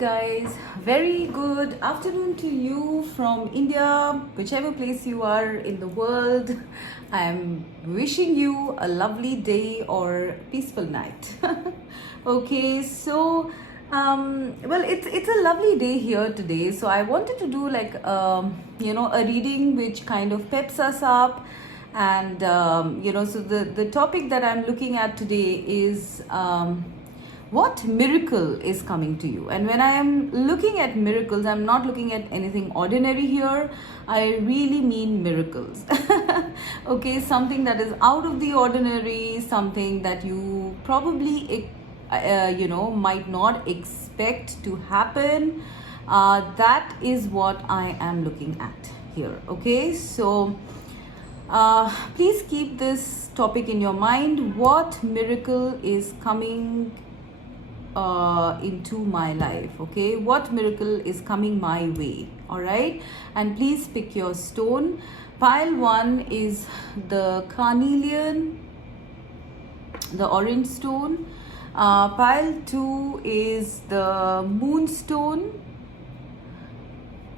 guys, very good afternoon to you from India, whichever place you are in the world. I'm wishing you a lovely day or peaceful night. Okay, so well, it's a lovely day here today. So I wanted to do like a reading which kind of peps us up, and so the topic that I'm looking at today is what miracle is coming to you. And when I am looking at miracles, I'm not looking at anything ordinary here. I really mean miracles. Okay, something that is out of the ordinary, something that you probably might not expect to happen. That is what I am looking at here. Okay, so please keep this topic in your mind. What miracle is coming into my life? Okay, what miracle is coming my way? All right, and please pick your stone. Pile 1 is the carnelian, the orange stone. Pile 2 is the moonstone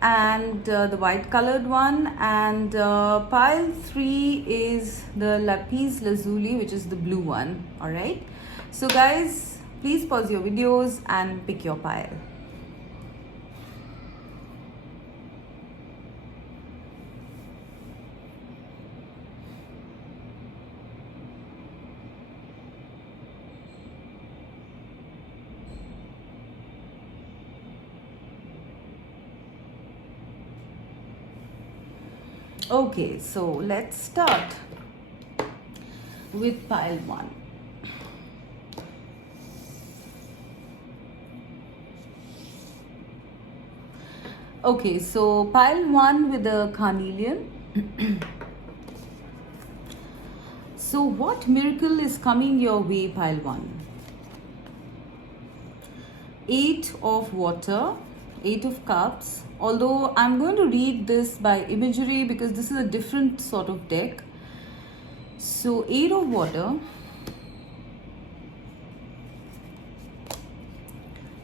and the white colored one, and pile 3 is the lapis lazuli, which is the blue one. All right, so guys, please pause your videos and pick your pile. Okay, so let's start with pile 1. Okay, so pile 1 with the carnelian. So what miracle is coming your way, pile 1? 8 of water, 8 of cups. Although I'm going to read this by imagery because this is a different sort of deck. So 8 of water.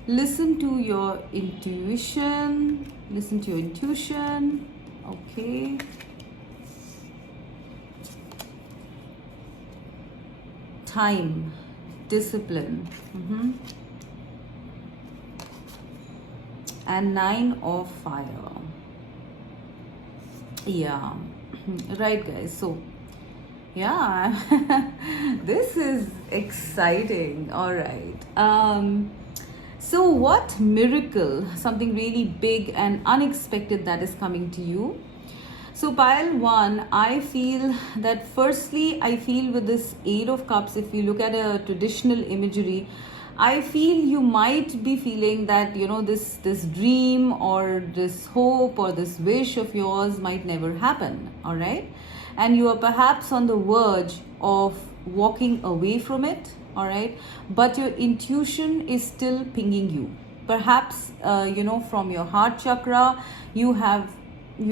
Listen to your intuition. Listen to your intuition. Okay. Time, discipline. And 9 of fire. Yeah. Right, guys. So, yeah, this is exciting. All right. So what miracle, something really big and unexpected that is coming to you? So pile 1, I feel that firstly, I feel with this 8 of cups, if you look at a traditional imagery, I feel you might be feeling that, this dream or this hope or this wish of yours might never happen. All right. And you are perhaps on the verge of walking away from it. All right, but your intuition is still pinging you. Perhaps from your heart chakra, you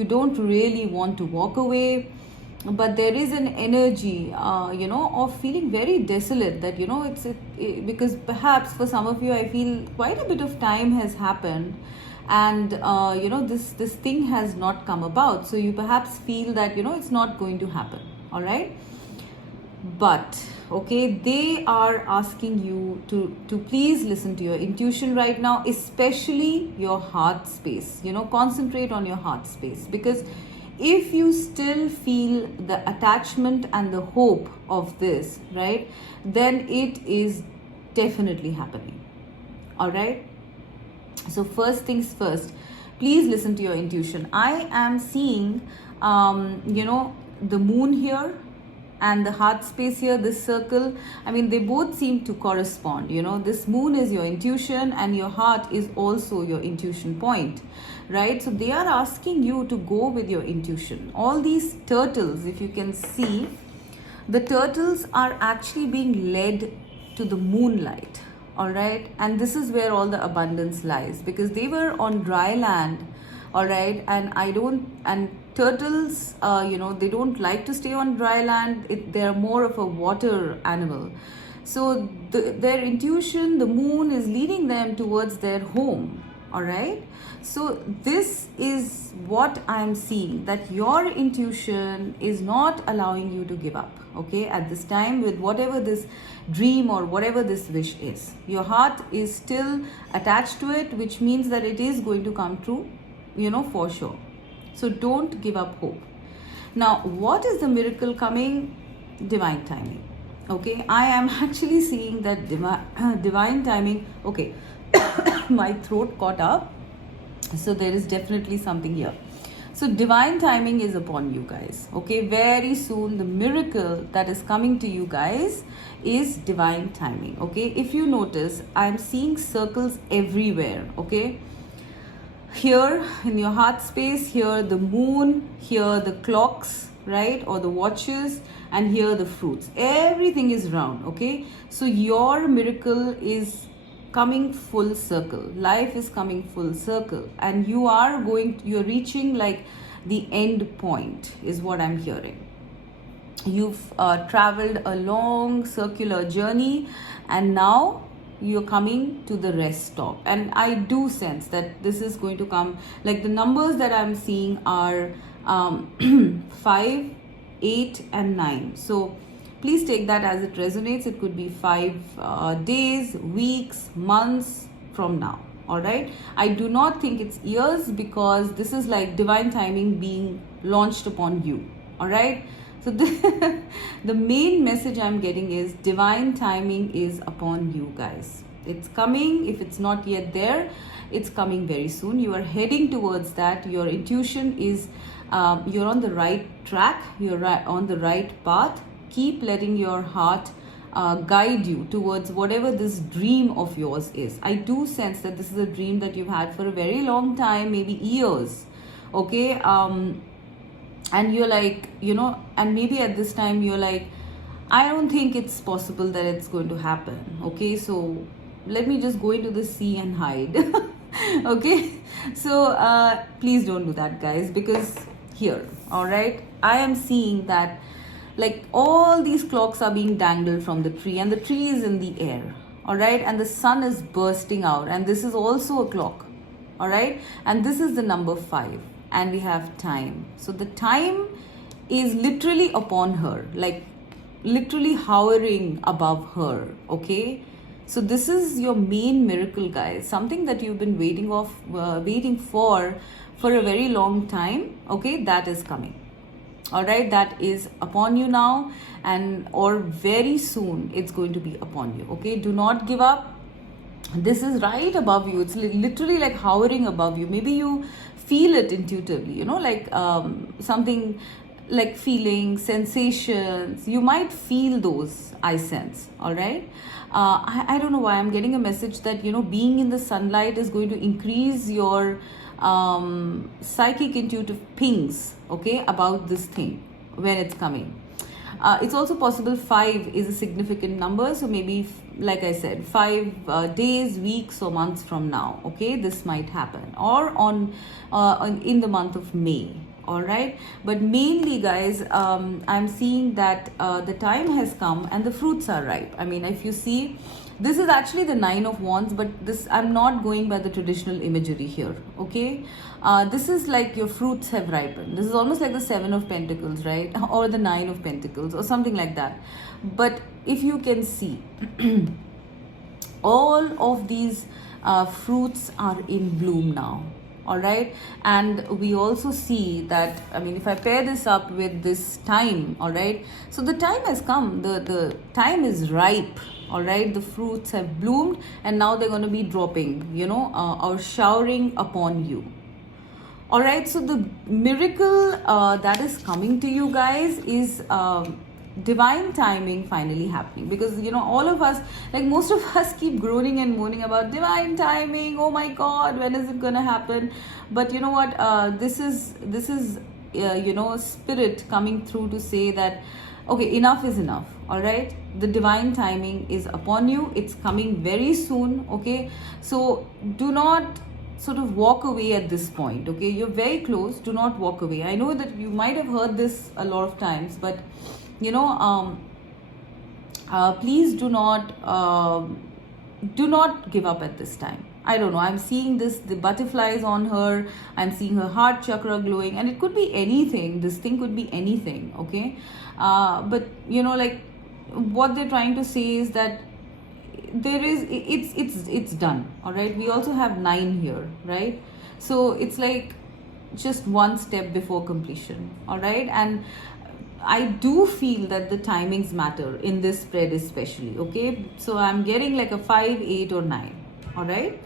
don't really want to walk away, but there is an energy of feeling very desolate, that because perhaps for some of you, I feel quite a bit of time has happened, and this thing has not come about, so you perhaps feel that it's not going to happen. All right, but okay, they are asking you to please listen to your intuition right now, especially your heart space. Concentrate on your heart space, because if you still feel the attachment and the hope of this, right, then it is definitely happening. All right, so first things first, please listen to your intuition. I am seeing the moon here and the heart space here, this circle. I mean, they both seem to correspond. This moon is your intuition and your heart is also your intuition point, right? So they are asking you to go with your intuition. All these turtles, if you can see, the turtles are actually being led to the moonlight. All right, and this is where all the abundance lies, because they were on dry land. All right, and turtles, they don't like to stay on dry land. They're more of a water animal. So their intuition, the moon, is leading them towards their home. All right. So this is what I'm seeing, that your intuition is not allowing you to give up, okay, at this time, with whatever this dream or whatever this wish is. Your heart is still attached to it, which means that it is going to come true, for sure. So don't give up hope. Now, what is the miracle coming? Divine timing. Okay, I am actually seeing that divine timing. Okay, my throat caught up, so there is definitely something here. So divine timing is upon you guys. Okay, very soon the miracle that is coming to you guys is divine timing. Okay, if you notice, I'm seeing circles everywhere. Okay, here in your heart space, here the moon, here the clocks, right, or the watches, and here the fruits. Everything is round. Okay, so your miracle is coming full circle. Life is coming full circle, and you're reaching like the end point, is what I'm hearing. You've traveled a long circular journey, and now you're coming to the rest stop. And I do sense that this is going to come, like the numbers that I'm seeing are 5, 8 and 9. So please take that as it resonates. It could be 5 days, weeks, months from now. All right, I do not think it's years, because this is like divine timing being launched upon you. All right, so the main message I'm getting is divine timing is upon you guys. It's coming. If it's not yet there, it's coming very soon. You are heading towards that. Your intuition is you're on the right track. You're on the right path. Keep letting your heart guide you towards whatever this dream of yours is. I do sense that this is a dream that you've had for a very long time, maybe years. Okay, and you're like, and maybe at this time you're like, I don't think it's possible that it's going to happen. Okay, so let me just go into the sea and hide. Okay, so please don't do that, guys, because here, all right, I am seeing that like all these clocks are being dangled from the tree, and the tree is in the air. All right, and the sun is bursting out, and this is also a clock. All right, and this is the number 5, and we have time. So the time is literally upon her, like literally hovering above her. Okay, so this is your main miracle, guys, something that you've been waiting for a very long time. Okay, that is coming. All right, that is upon you now, and or very soon it's going to be upon you. Okay, do not give up. This is right above you. It's literally like hovering above you. Maybe you feel it intuitively, like something like feelings, sensations. You might feel those, I sense. All right, I don't know why I'm getting a message that being in the sunlight is going to increase your psychic intuitive pings, okay, about this thing when it's coming. It's also possible 5 is a significant number, so maybe like I said, 5 days, weeks or months from now, okay, this might happen, or in the month of May. All right, but mainly, guys, I'm seeing that the time has come and the fruits are ripe. I mean, if you see, this is actually the 9 of Wands, but this, I'm not going by the traditional imagery here. Okay, this is like your fruits have ripened. This is almost like the 7 of Pentacles, right, or the 9 of Pentacles or something like that. But if you can see, all of these fruits are in bloom now. All right, and we also see that, I mean, if I pair this up with this time, all right, so the time has come, the time is ripe. All right, the fruits have bloomed, and now they're going to be dropping, or showering upon you. All right, so the miracle that is coming to you guys is divine timing finally happening, because all of us, like most of us, keep groaning and moaning about divine timing. Oh my god, when is it gonna happen? But you know what, this is spirit coming through to say that, okay, enough is enough. All right, the divine timing is upon you. It's coming very soon. Okay, so do not sort of walk away at this point. Okay, you're very close. Do not walk away. I know that you might have heard this a lot of times, but please do not give up at this time. I don't know, I'm seeing the butterflies on her, I'm seeing her heart chakra glowing, and it could be anything. This thing could be anything, okay? But like what they're trying to say is that it's done, all right? We also have 9 here, right? So it's like just one step before completion, all right? And I do feel that the timings matter in this spread, especially, okay? So I'm getting like a 5, 8, or 9, all right?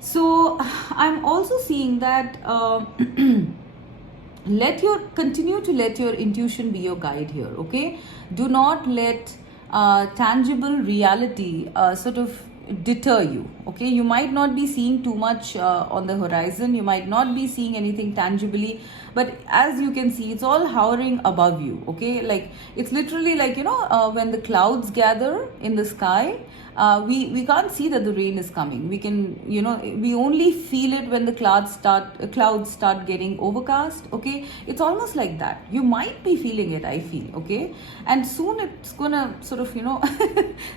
So I'm also seeing that continue to let your intuition be your guide here, okay? Do not let tangible reality sort of deter you, okay? You might not be seeing too much on the horizon, you might not be seeing anything tangibly, but as you can see, it's all hovering above you, okay? Like it's literally like when the clouds gather in the sky, we can't see that the rain is coming. We can we only feel it when the clouds start getting overcast, okay? It's almost like that. You might be feeling it, I feel, okay? And soon it's gonna sort of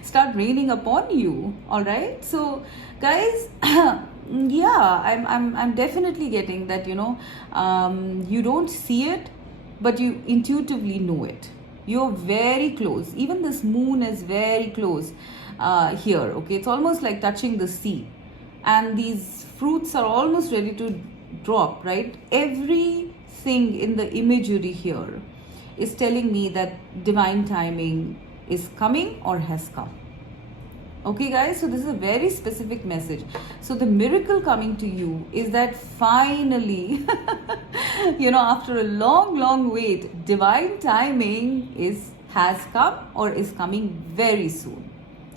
start raining upon you, all right? So guys, yeah, I'm definitely getting that you don't see it, but you intuitively know it. You're very close. Even this moon is very close here, okay? It's almost like touching the sea, and these fruits are almost ready to drop, right? Everything in the imagery here is telling me that divine timing is coming or has come. Okay guys, so this is a very specific message. So the miracle coming to you is that finally after a long wait, divine timing has come or is coming very soon.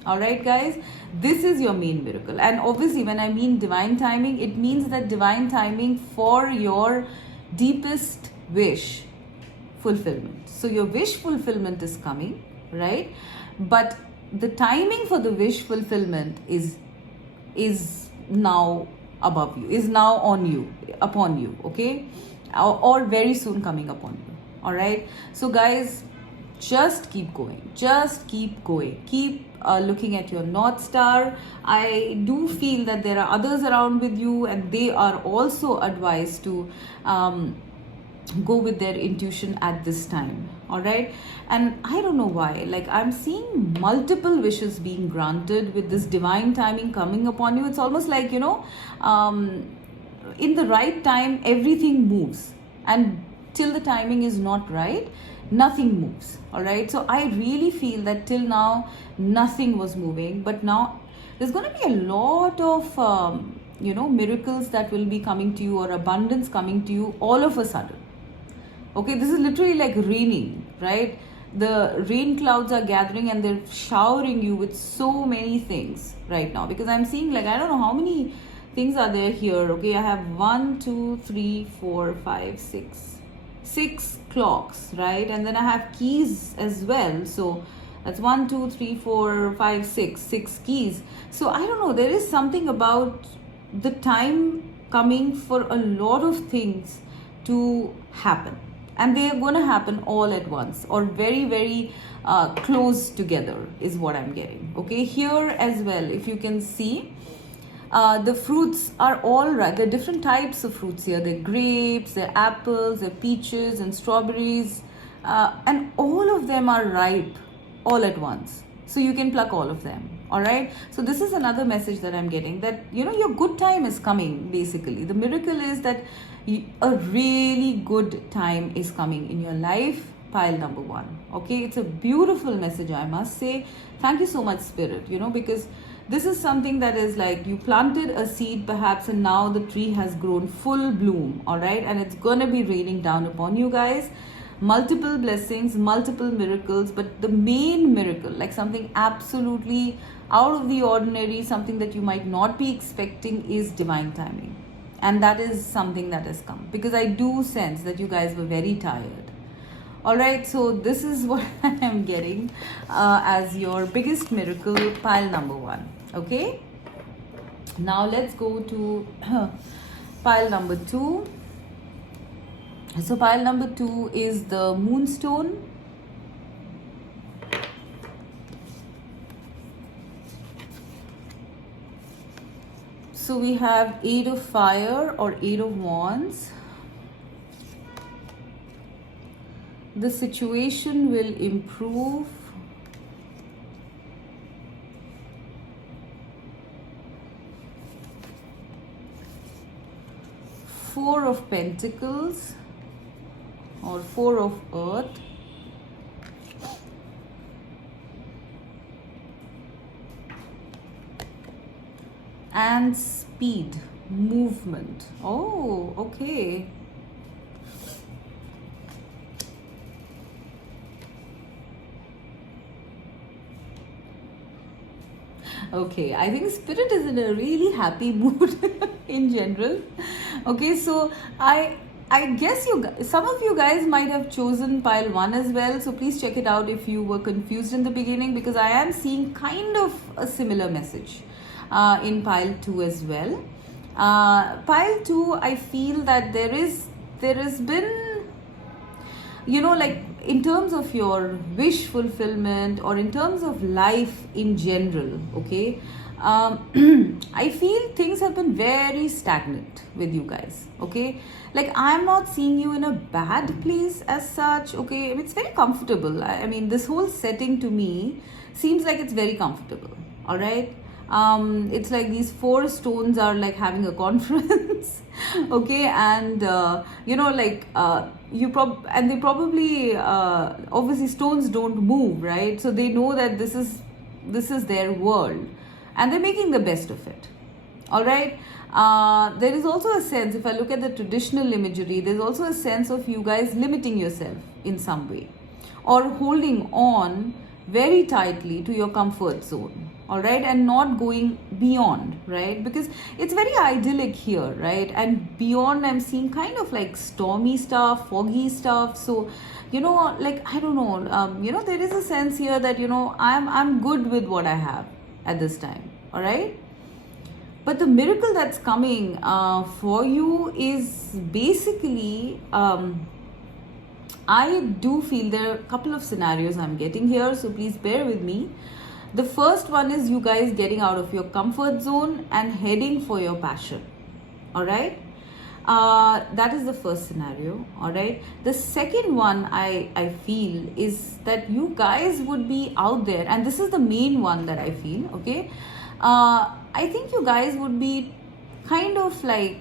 All right guys, this is your main miracle. And obviously when I mean divine timing, it means that divine timing for your deepest wish fulfillment. So your wish fulfillment is coming, right? But the timing for the wish fulfillment is now above you, is now upon you, okay? Or very soon coming upon you. All right, so guys, just keep going, keep looking at your North Star. I do feel that there are others around with you, and they are also advised to go with their intuition at this time, all right? And I don't know why, like I'm seeing multiple wishes being granted with this divine timing coming upon you. It's almost like in the right time everything moves, and till the timing is not right, nothing moves, all right? So I really feel that till now nothing was moving, but now there's going to be a lot of miracles that will be coming to you, or abundance coming to you all of a sudden. Okay, this is literally like raining, right? The rain clouds are gathering and they're showering you with so many things right now, because I'm seeing, like, I don't know how many things are there here. Okay, I have 1, 2, 3, 4, 5, 6 clocks, right? And then I have keys as well. So that's 1, 2, 3, 4, 5, 6 keys. So I don't know, there is something about the time coming for a lot of things to happen, and they are going to happen all at once, or very very close together is what I'm getting. Okay, here as well, if you can see, the fruits are all right. There are different types of fruits here. There are grapes, there are apples, there are peaches and strawberries, and all of them are ripe all at once, so you can pluck all of them. All right, so this is another message that I'm getting, that your good time is coming. Basically, the miracle is that a really good time is coming in your life, pile number 1. Okay, it's a beautiful message, I must say. Thank you so much, Spirit, because this is something that is like you planted a seed perhaps, and now the tree has grown full bloom. All right, and it's gonna be raining down upon you guys. Multiple blessings, multiple miracles, but the main miracle, like something absolutely out of the ordinary, something that you might not be expecting, is divine timing. And that is something that has come, because I do sense that you guys were very tired. All right, so this is what I am getting as your biggest miracle, pile number 1. Okay, now let's go to pile number 2. So pile number 2 is the moonstone. So we have Eight of Fire or Eight of Wands. The situation will improve. Four of Pentacles or Four of Earth. And speed, movement. Oh, okay. Okay, I think Spirit is in a really happy mood in general. Okay, so I guess some of you guys might have chosen pile 1 as well. So please check it out if you were confused in the beginning, because I am seeing kind of a similar message in pile 2 as well. Pile 2, I feel that there has been, you know, like in terms of your wish fulfillment or in terms of life in general, okay, I feel things have been very stagnant with you guys, okay. Like I'm not seeing you in a bad place as such, okay. It's very comfortable. I mean, this whole setting to me seems like it's very comfortable, all right. It's like these 4 stones are like having a conference okay, and you know, like and they probably obviously stones don't move, right? So they know that this is their world and they're making the best of it, all right. There is also a sense, if I look at the traditional imagery, there's also a sense of you guys limiting yourself in some way or holding on very tightly to your comfort zone, all right, and not going beyond, right? Because it's very idyllic here, right? And beyond, I'm seeing kind of like stormy stuff, foggy stuff. So, you know, like I don't know, you know, there is a sense here that, you know, I'm good with what I have at this time, all right. But the miracle that's coming for you is basically, I do feel there are a couple of scenarios I'm getting here, so please bear with me. The first one is you guys getting out of your comfort zone and heading for your passion, all right. That is the first scenario, all right. The second one I feel is that you guys would be out there, and this is the main one that I feel, okay. I think you guys would be kind of like,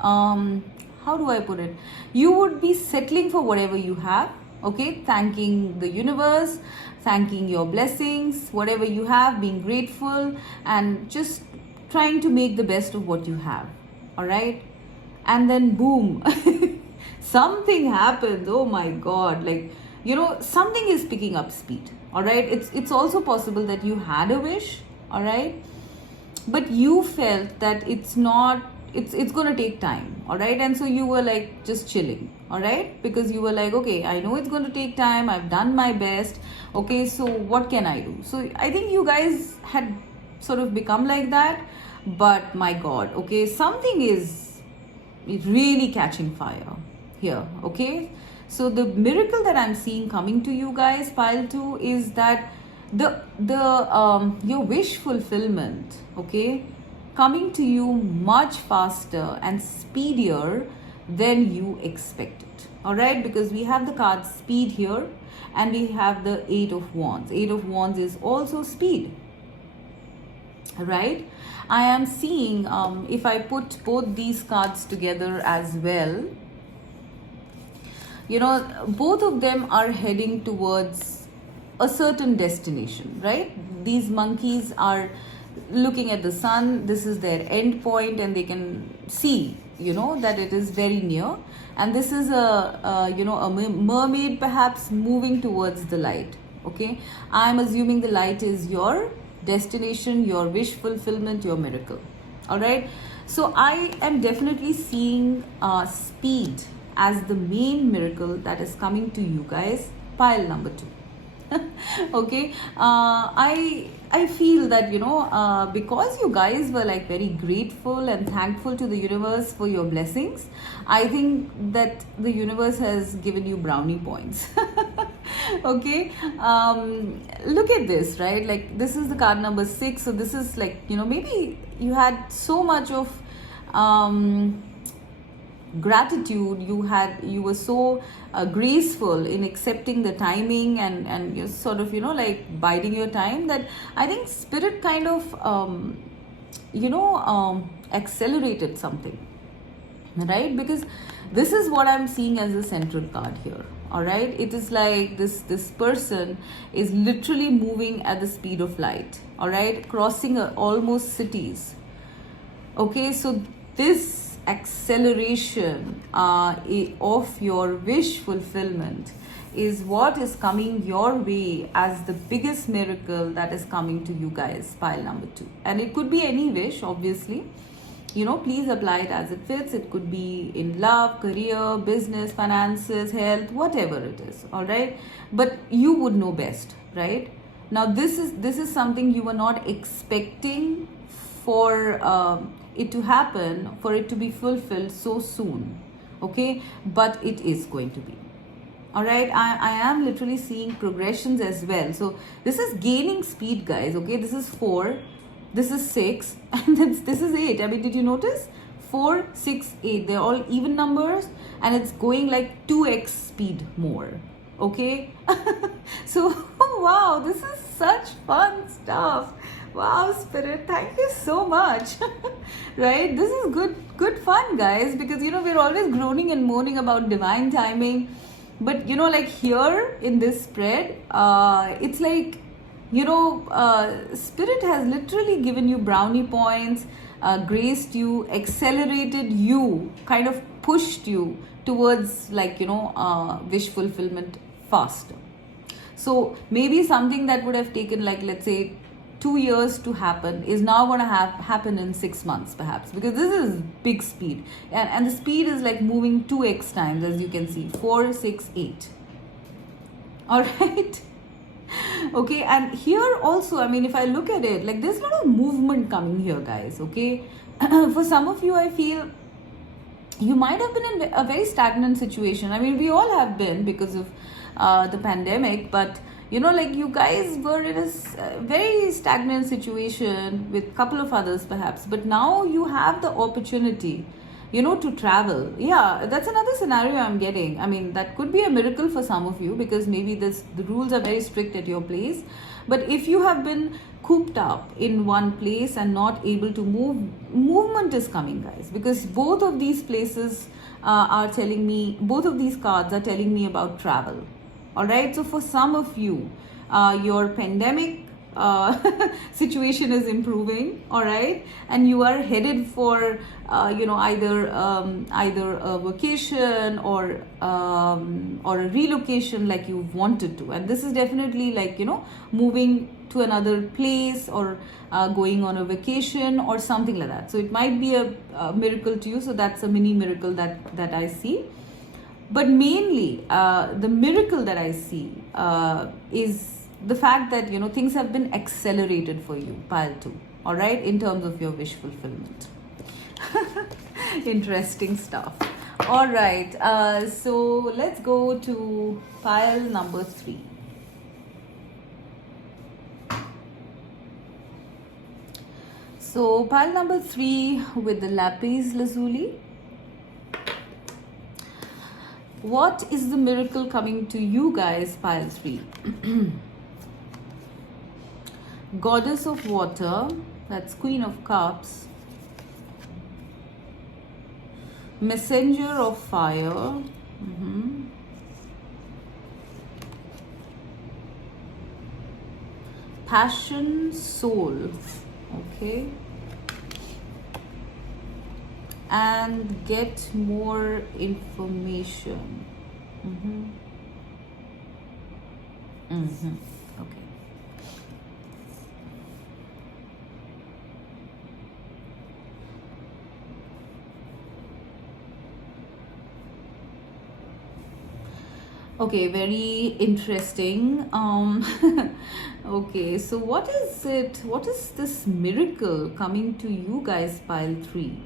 how do I put it? You would be settling for whatever you have, okay, thanking the universe, thanking your blessings, whatever you have, being grateful, and just trying to make the best of what you have, all right. And then boom, something happens. Oh my God, like, you know, something is picking up speed, all right. It's also possible that you had a wish, all right, but you felt that it's going to take time, all right. And so you were like just chilling, all right, because you were like, okay, I know it's going to take time, I've done my best, okay, so what can I do? So I think you guys had sort of become like that, but my God, okay, something is really catching fire here, okay. So the miracle that I'm seeing coming to you guys, pile 2, is that your wish fulfillment, okay, coming to you much faster and speedier than you expected, all right, because we have the card speed here and we have the 8 of Wands. 8 of Wands is also speed, right. I am seeing, if I put both these cards together as well, you know, both of them are heading towards a certain destination, right? These monkeys are looking at the sun. This is their end point and they can see, you know, that it is very near. And this is a mermaid perhaps moving towards the light, okay. I'm assuming the light is your destination, your wish fulfillment, your miracle, all right. So I am definitely seeing speed as the main miracle that is coming to you guys, pile number 2. Okay, I feel that, you know, because you guys were like very grateful and thankful to the universe for your blessings, I think that the universe has given you brownie points. Okay, look at this, right? Like this is the card number 6, so this is like, you know, maybe you had so much of um, gratitude. You were so graceful in accepting the timing, and you're sort of, like biding your time, that I think spirit kind of accelerated something, right? Because this is what I'm seeing as a central card here. All right, it is like this person is literally moving at the speed of light, all right, crossing almost cities. Okay, so this acceleration of your wish fulfillment is what is coming your way as the biggest miracle that is coming to you guys, pile number 2. And it could be any wish, obviously. Please apply it as it fits. It could be in love, career, business, finances, health, whatever it is, all right? But you would know best, right? Now, this is something you were not expecting for it to happen, for it to be fulfilled so soon, okay? But it is going to be. All right, I am literally seeing progressions as well. So this is gaining speed, guys, okay? This is 4, this is 6, and this is 8. I mean, did you notice? 4, 6, 8. They're all even numbers, and it's going like 2x speed more. Okay? So, wow, this is such fun stuff. Wow, Spirit, thank you so much. Right? This is good fun, guys, because we're always groaning and moaning about divine timing. But like here in this spread, it's like, Spirit has literally given you brownie points, graced you, accelerated you, kind of pushed you towards, like, wish fulfillment faster. So maybe something that would have taken, like, let's say 2 years to happen is now going to happen in 6 months, perhaps, because this is big speed, and the speed is like moving 2x times, as you can see, 4, 6, 8. All right. Okay, and here also, I mean, if I look at it, like, there's a lot of movement coming here, guys. Okay. For some of you, I feel you might have been in a very stagnant situation. I mean, we all have been, because of the pandemic, but like, you guys were in a very stagnant situation with a couple of others, perhaps, but now you have the opportunity, to travel. Yeah, that's another scenario I'm getting. I mean, that could be a miracle for some of you, because maybe the rules are very strict at your place. But if you have been cooped up in one place and not able to move, movement is coming, guys, because both of these places are telling me, both of these cards are telling me about travel. All right, so for some of you, your pandemic situation is improving, all right, and you are headed for either a vacation or a relocation, like you wanted to. And this is definitely like, moving to another place, or going on a vacation or something like that. So it might be a miracle to you. So that's a mini miracle that I see. But mainly, the miracle that I see is the fact that, things have been accelerated for you, pile 2, all right, in terms of your wish fulfillment. Interesting stuff. All right, so let's go to pile number 3. So pile number 3 with the lapis lazuli. What is the miracle coming to you guys, pile 3? Goddess of water, that's Queen of Cups. Messenger of fire. Passion, soul. Okay. And get more information. Okay. Okay, very interesting. Okay, so what is it? What is this miracle coming to you guys, pile 3?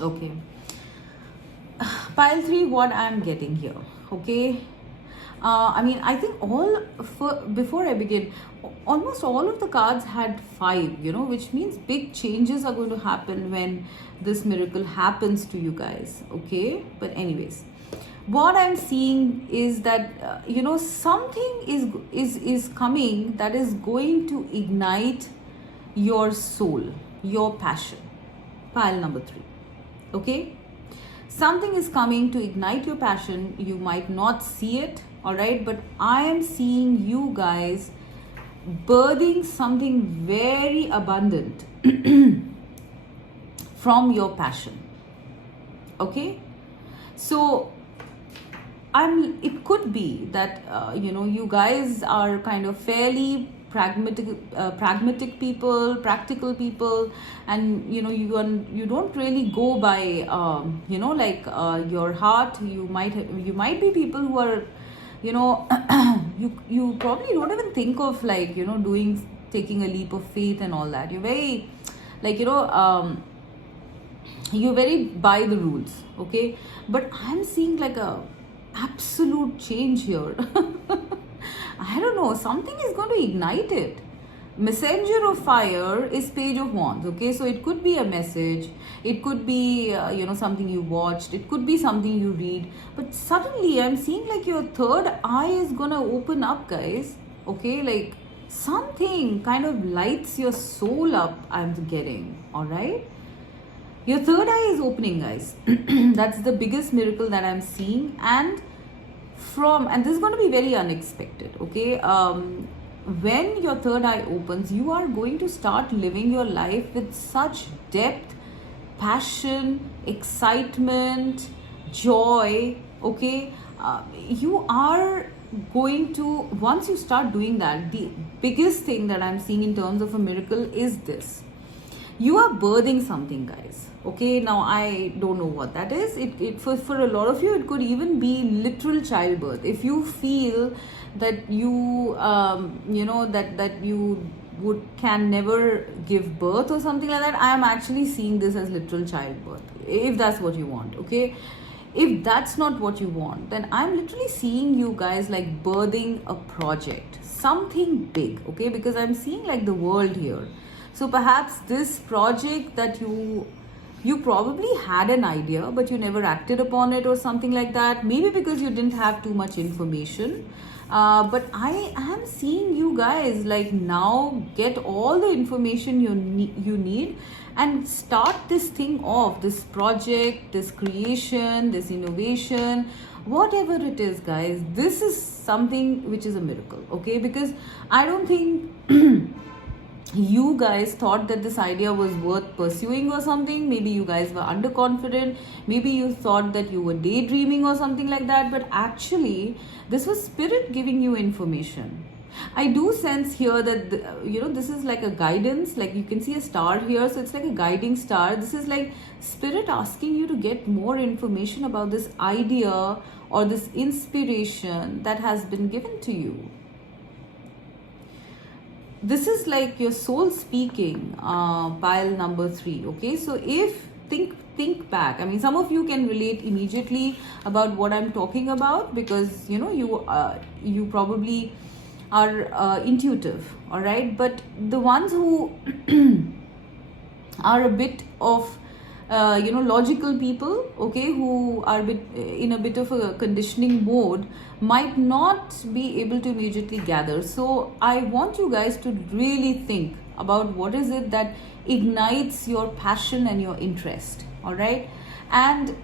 Okay. Pile 3, what I'm getting here. Okay. I mean, I think before I begin, almost all of the cards had 5, which means big changes are going to happen when this miracle happens to you guys. Okay. But, anyways, what I'm seeing is that, something is coming that is going to ignite your soul, your passion. Pile number 3. Okay. Something is coming to ignite your passion. You might not see it, all right, but I am seeing you guys birthing something very abundant from your passion. Okay. So it could be that you guys are kind of fairly pragmatic people, practical people, and you don't really go by your heart. You might be people who are you probably don't even think of taking a leap of faith and all that. You're very you're very by the rules. Okay, but I'm seeing like a absolute change here. I don't know, something is going to ignite it. Messenger of fire is Page of Wands. Okay, so it could be a message, it could be something you watched, it could be something you read, but suddenly I'm seeing like your third eye is gonna open up, guys. Okay, like something kind of lights your soul up, I'm getting. All right, your third eye is opening, guys. That's the biggest miracle that I'm seeing. And this is going to be very unexpected. Okay, when your third eye opens, you are going to start living your life with such depth, passion, excitement, joy. Okay, you are going to, once you start doing that, the biggest thing that I'm seeing in terms of a miracle is this: you are birthing something, guys. Okay, now I don't know what that is. For a lot of you, it could even be literal childbirth. If you feel that you that you can never give birth or something like that, I am actually seeing this as literal childbirth, if that's what you want. Okay, if that's not what you want, then I'm literally seeing you guys like birthing a project, something big. Okay, because I'm seeing like the world here. So perhaps this project that you probably had an idea, but you never acted upon it or something like that. Maybe because you didn't have too much information. But I am seeing you guys like now get all the information you need and start this thing off, this project, this creation, this innovation, whatever it is, guys. This is something which is a miracle. Okay, because I don't think you guys thought that this idea was worth pursuing or something. Maybe you guys were underconfident, maybe you thought that you were daydreaming or something like that, but actually this was spirit giving you information. I do sense here that this is like a guidance, like you can see a star here, so it's like a guiding star. This is like spirit asking you to get more information about this idea or this inspiration that has been given to you. This is like your soul speaking, pile number 3. Okay, so if think back, I mean, some of you can relate immediately about what I'm talking about, because you probably are intuitive. All right, but the ones who are a bit of logical people, okay, who are in a bit of a conditioning mode, might not be able to immediately gather. So I want you guys to really think about what is it that ignites your passion and your interest. All right, and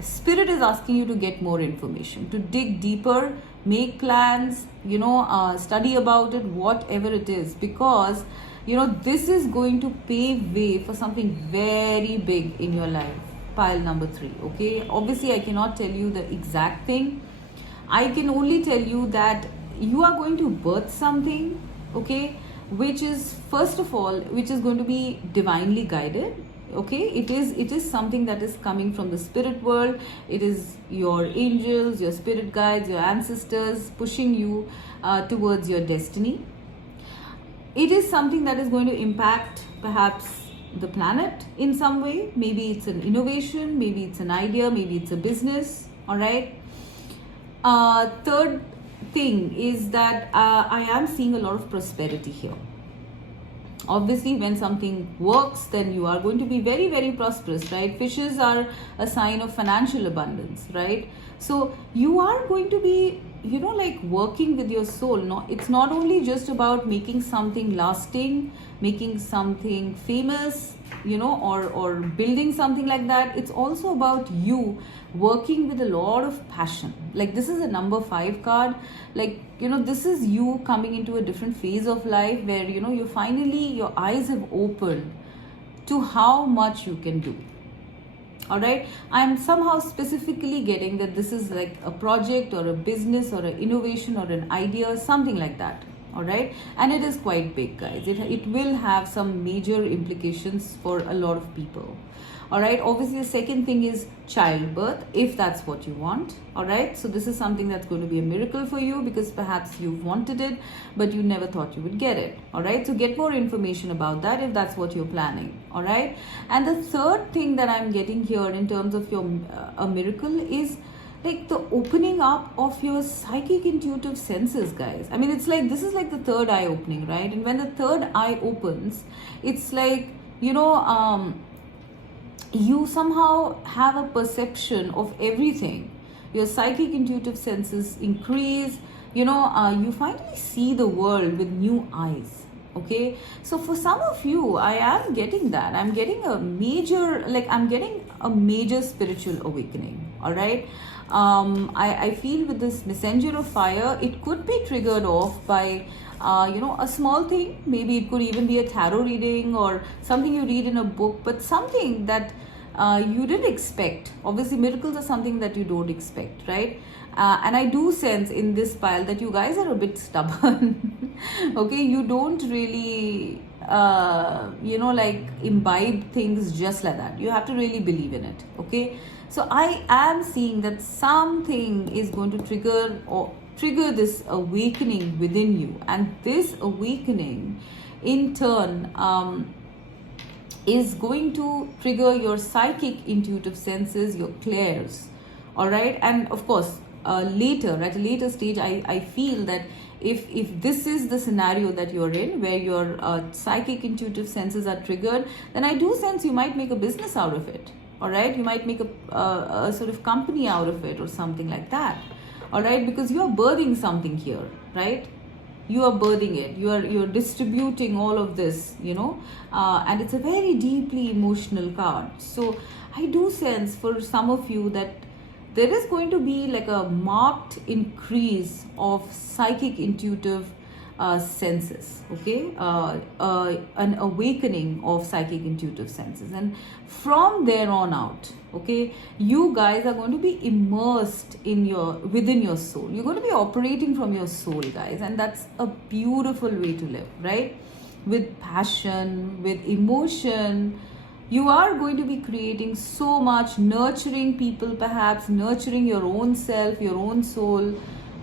spirit is asking you to get more information, to dig deeper, make plans, study about it, whatever it is, because this is going to pave way for something very big in your life. Pile number 3. Okay, obviously I cannot tell you the exact thing. I can only tell you that you are going to birth something, okay, which is, first of all, which is going to be divinely guided. Okay, it is something that is coming from the spirit world. It is your angels, your spirit guides, your ancestors pushing you towards your destiny. It is something that is going to impact perhaps the planet in some way. Maybe it's an innovation, maybe it's an idea, maybe it's a business. All right. Third thing is that I am seeing a lot of prosperity here. Obviously, when something works, then you are going to be very, very prosperous, right? Fishes are a sign of financial abundance, right? So you are going to be, like working with your soul. No, it's not only just about making something lasting, making something famous, or building something like that. It's also about you working with a lot of passion. Like, this is a number 5 card. Like, this is you coming into a different phase of life where, you finally, your eyes have opened to how much you can do. All right. I'm somehow specifically getting that this is like a project or a business or an innovation or an idea, something like that. All right. And it is quite big, guys. It will have some major implications for a lot of people. All right. Obviously, the second thing is childbirth, if that's what you want. All right. So this is something that's going to be a miracle for you, because perhaps you've wanted it, but you never thought you would get it. All right. So get more information about that if that's what you're planning. All right. And the third thing that I'm getting here in terms of your a miracle is like the opening up of your psychic intuitive senses, guys. I mean, it's like, this is like the third eye opening, right? And when the third eye opens, it's like, you somehow have a perception of everything. Your psychic intuitive senses increase. You finally see the world with new eyes. Okay, so for some of you, I am getting that. I'm getting a major spiritual awakening. All right. I feel with this messenger of fire, it could be triggered off by a small thing. Maybe it could even be a tarot reading or something you read in a book, but something that you didn't expect. Obviously, miracles are something that you don't expect, right? And I do sense in this pile that you guys are a bit stubborn. Okay, you don't really like imbibe things just like that. You have to really believe in it. Okay, so I am seeing that something is going to trigger this awakening within you, and this awakening in turn is going to trigger your psychic intuitive senses, your clairs. All right. And of course, later, at a later stage, I feel that if this is the scenario that you're in, where your psychic intuitive senses are triggered, then I do sense you might make a business out of it. All right. You might make a sort of company out of it or something like that. All right. Because you are birthing something here, right? You are birthing it. You're distributing all of this, and it's a very deeply emotional card. So I do sense for some of you that there is going to be like a marked increase of psychic intuitive senses. Okay, an awakening of psychic intuitive senses, and from there on out, okay, you guys are going to be immersed within your soul. You're going to be operating from your soul, guys, and that's a beautiful way to live, right? With passion, with emotion. You are going to be creating so much, nurturing people, perhaps nurturing your own self, your own soul,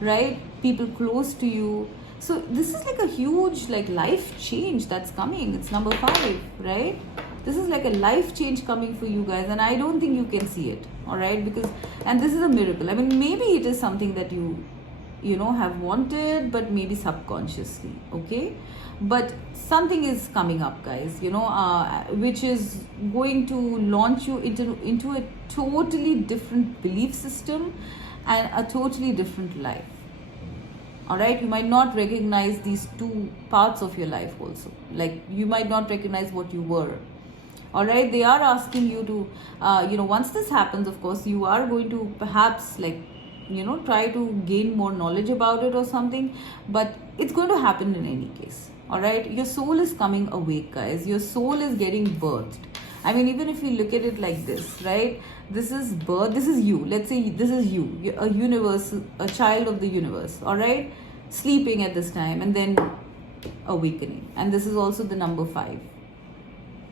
right? People close to you. So this is like a huge life change that's coming. It's number 5, right? This is like a life change coming for you guys, and I don't think you can see it. All right, and this is a miracle. I mean, maybe it is something that you have wanted, but maybe subconsciously. Okay, but something is coming up, guys, which is going to launch you into a totally different belief system and a totally different life. All right, you might not recognize these 2 parts of your life also. Like, you might not recognize what you were. All right, they are asking you to once this happens, of course, you are going to perhaps try to gain more knowledge about it or something, but it's going to happen in any case. All right, your soul is coming awake, guys. Your soul is getting birthed. I mean, even if you look at it like this, right? This is birth. This is you. Let's say this is you. You're a universe, a child of the universe. All right, sleeping at this time and then awakening. And this is also the number 5.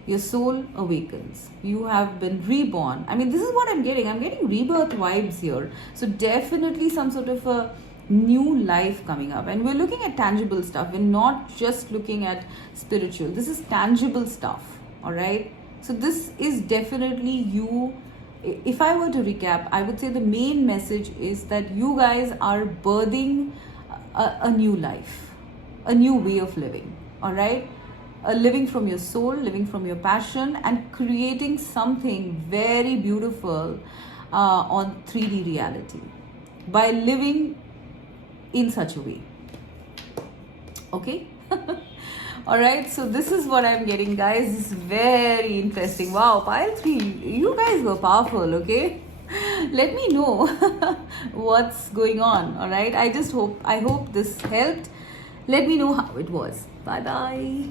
Your soul awakens. You have been reborn. I mean, this is what I'm getting. I'm getting rebirth vibes here. So definitely some sort of a new life coming up. And we're looking at tangible stuff. We're not just looking at spiritual. This is tangible stuff. All right. So this is definitely you. If I were to recap, I would say the main message is that you guys are birthing a new life, a new way of living, all right? Living from your soul, living from your passion, and creating something very beautiful on 3D reality by living in such a way. Okay? All right, so this is what I'm getting, guys. This is very interesting. Wow, pile 3, you guys were powerful. Okay, let me know what's going on. All right, I hope this helped. Let me know how it was. Bye bye.